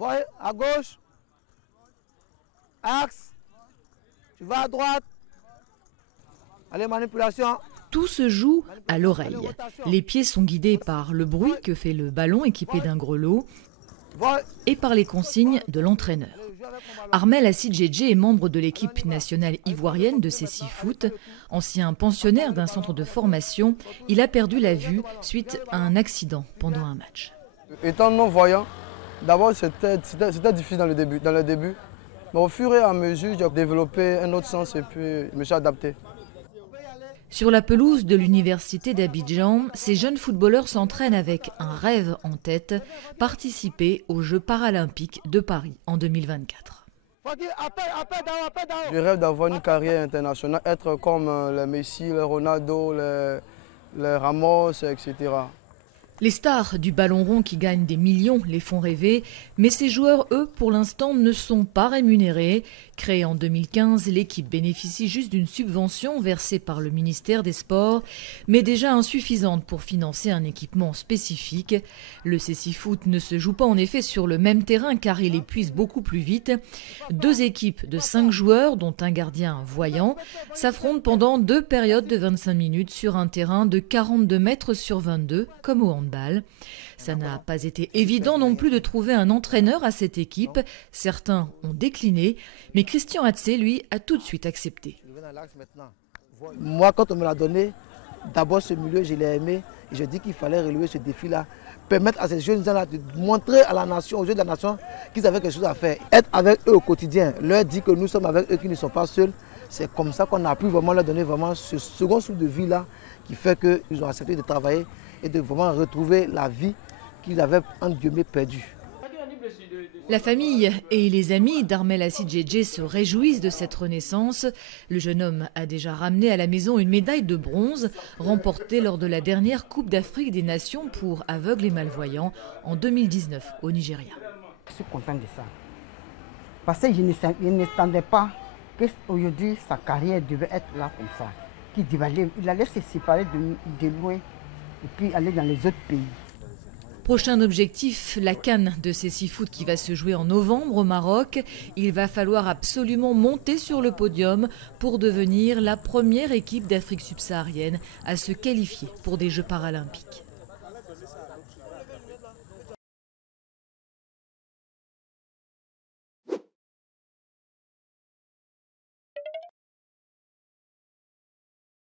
Voyez, à gauche. Axe. Tu vas à droite. Allez, manipulation. Tout se joue à l'oreille. Les pieds sont guidés par le bruit que fait le ballon équipé d'un grelot et par les consignes de l'entraîneur. Armel Assidjedje est membre de l'équipe nationale ivoirienne de Cécifoot. Ancien pensionnaire d'un centre de formation, il a perdu la vue suite à un accident pendant un match. Étant non-voyant, d'abord c'était difficile dans le début. Mais au fur et à mesure, j'ai développé un autre sens et puis je me suis adapté. Sur la pelouse de l'université d'Abidjan, ces jeunes footballeurs s'entraînent avec un rêve en tête, participer aux Jeux paralympiques de Paris en 2024. Je rêve d'avoir une carrière internationale, être comme les Messi, les Ronaldo, les Ramos, etc. Les stars du ballon rond qui gagnent des millions les font rêver, mais ces joueurs, eux, pour l'instant, ne sont pas rémunérés. Créée en 2015, l'équipe bénéficie juste d'une subvention versée par le ministère des Sports, mais déjà insuffisante pour financer un équipement spécifique. Le Cécifoot ne se joue pas en effet sur le même terrain car il épuise beaucoup plus vite. 2 équipes de 5 joueurs, dont un gardien voyant, s'affrontent pendant 2 périodes de 25 minutes sur un terrain de 42 mètres sur 22, comme au handball. Ça n'a pas été évident non plus de trouver un entraîneur à cette équipe. Certains ont décliné, mais Christian Hatzé, lui, a tout de suite accepté. Moi, quand on me l'a donné, d'abord ce milieu, je l'ai aimé. Et je dis qu'il fallait relever ce défi-là. Permettre à ces jeunes gens-là de montrer à la nation, aux jeunes de la nation, qu'ils avaient quelque chose à faire. Être avec eux au quotidien, leur dire que nous sommes avec eux, qu'ils ne sont pas seuls. C'est comme ça qu'on a pu vraiment leur donner vraiment ce second souffle de vie-là qui fait qu'ils ont accepté de travailler et de vraiment retrouver la vie qu'ils avaient, entre guillemets, perdue. La famille et les amis d'Armel Assidjedje se réjouissent de cette renaissance. Le jeune homme a déjà ramené à la maison une médaille de bronze remportée lors de la dernière Coupe d'Afrique des Nations pour aveugles et malvoyants en 2019 au Nigeria. Je suis content de ça. Parce que je ne s'attendais pas qu'aujourd'hui sa carrière devait être là comme ça. Il allait se séparer de loin et puis aller dans les autres pays. Prochain objectif, la CAN de Cécifoot qui va se jouer en novembre au Maroc. Il va falloir absolument monter sur le podium pour devenir la première équipe d'Afrique subsaharienne à se qualifier pour des Jeux paralympiques.